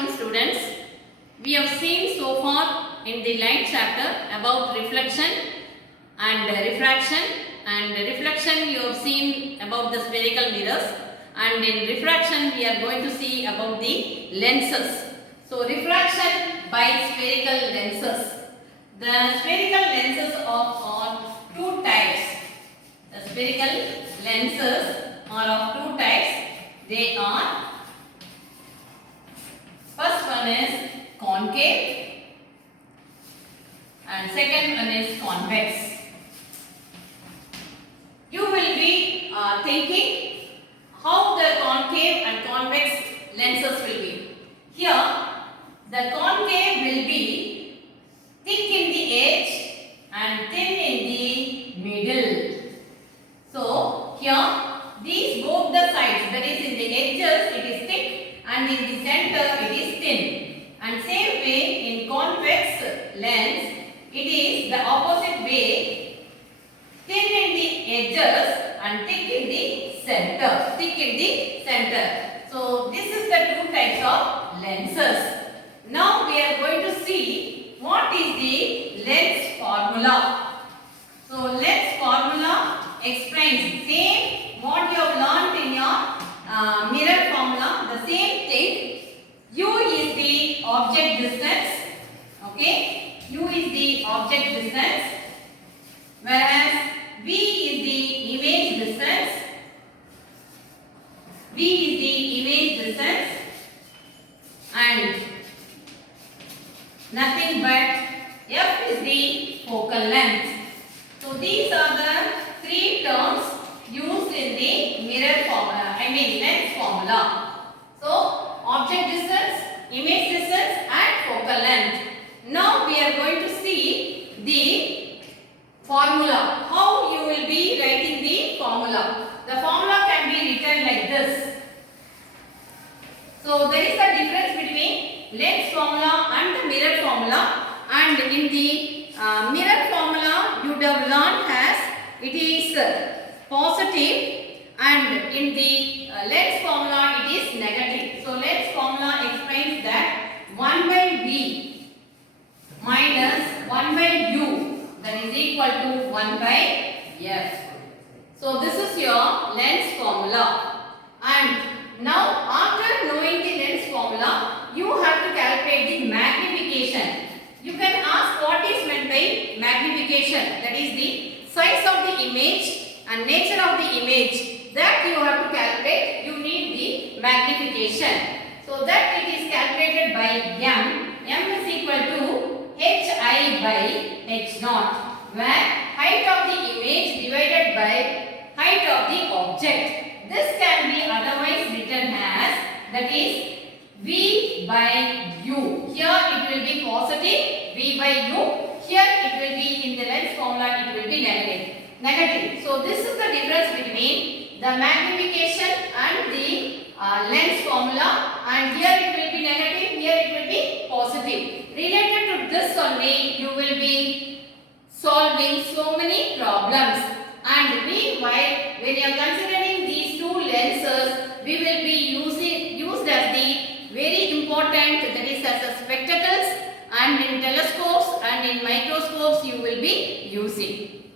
afternoon, students. We have seen so far in the line chapter about reflection and refraction. And reflection you have seen about the spherical mirrors, and in refraction we are going to see about the lenses. So refraction by spherical lenses. The spherical lenses are two types. The spherical lenses are of two types. They are, first one is concave and second one is convex. You will be thinking how the concave and convex lenses will be. Here the concave will be thick in the edge and thin in the middle. So here these both the sides, that is in the edges it is thick and in the center it is thin. And same way in convex lens it is the opposite way, thin in the edges and thick in the center. Thick in the center. So this is the two types of lenses. Now we are going to see what is the lens formula. So lens formula explains same what you have learnt in your mirror formula, the same thing. U is the object distance, okay? U is the object distance, whereas V is the image distance. V is the image distance and nothing but F is the focal length. So these are the three terms used in the mirror formula, lens formula. So object distance, image distance and focal length. Now we are going to see the formula. How you will be writing the formula. The formula can be written like this. So there is a difference between lens formula and the mirror formula, and in the mirror formula you would have learned as it is positive, and in the lens formula it is negative. So lens formula explains that 1 by V minus 1 by U, that is equal to 1 by F. So this is your lens formula. And now after knowing the lens formula, you have to calculate the magnification. You can ask what is meant by magnification, that is the size of the image and nature of the image, that you have to calculate. You need the magnification. So that it is calculated by M. M is equal to Hi by H naught, where height of the image divided by height of the object. This can be otherwise written as, that is V by U. Here it will be positive, V by U. Here it will be in the lens formula, it will be negative. So this is the difference between the magnification and the lens formula, and here it will be negative, here it will be positive. Related to this only you will be solving so many problems. And meanwhile, when you are considering these two lenses, we will be used as the very important, that is as a spectacles, and in telescopes and in microscopes you will be using.